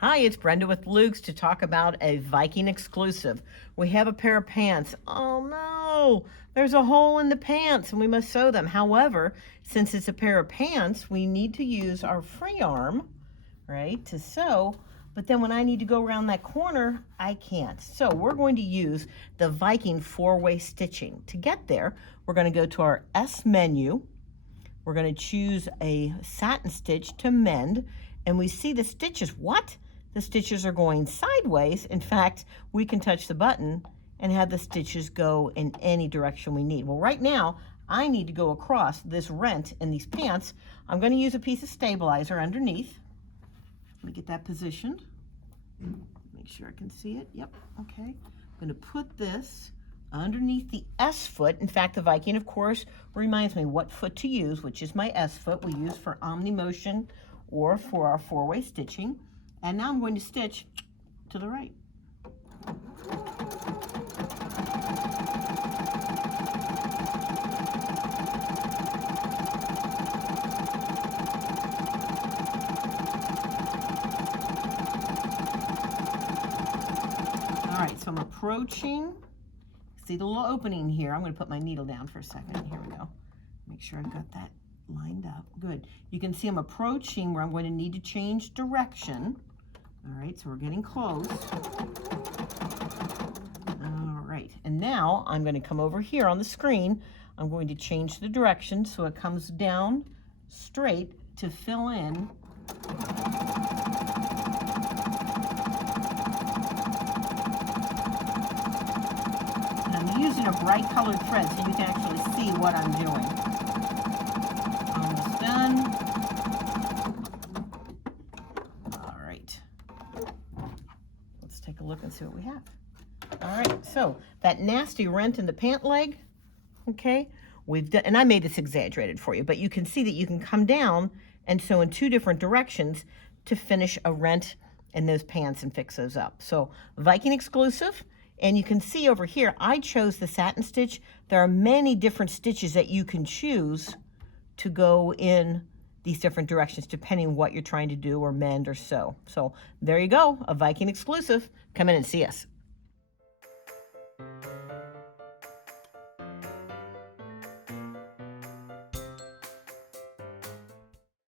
Hi, it's Brenda with Luke's to talk about a Viking exclusive. We have a pair of pants. Oh no, there's a hole in the pants and we must sew them. However, since it's a pair of pants, we need to use our free arm, right, to sew. But then when I need to go around that corner, I can't. So we're going to use the Viking four-way stitching. To get there, we're going to go to our S menu. We're going to choose a satin stitch to mend, and we see the stitches. What? The stitches are going sideways. In fact, we can touch the button and have the stitches go in any direction we need. Well, right now, I need to go across this rent in these pants. I'm going to use a piece of stabilizer underneath. Let me get that positioned. Make sure I can see it. Yep, okay. I'm going to put this underneath the S foot. In fact, the Viking, of course, reminds me what foot to use, which is my S foot we use for omni motion or for our four-way stitching. And now I'm going to stitch to the right. All right, so I'm approaching. See the little opening here. I'm going to put my needle down for a second. Here we go. Make sure I've got that lined up. Good. You can see I'm approaching where I'm going to need to change direction. All right, so we're getting close. All right, and now I'm going to come over here on the screen. I'm going to change the direction so it comes down straight to fill in. I'm using a bright colored thread so you can actually see what I'm doing. Almost done. All right. Let's take a look and see what we have. All right, so that nasty rent in the pant leg, okay, we've done, and I made this exaggerated for you, but you can see that you can come down and sew in two different directions to finish a rent in those pants and fix those up. So Viking exclusive. And you can see over here, I chose the satin stitch. There are many different stitches that you can choose to go in these different directions depending on what you're trying to do or mend or sew. So there you go, a Viking exclusive. Come in and see us.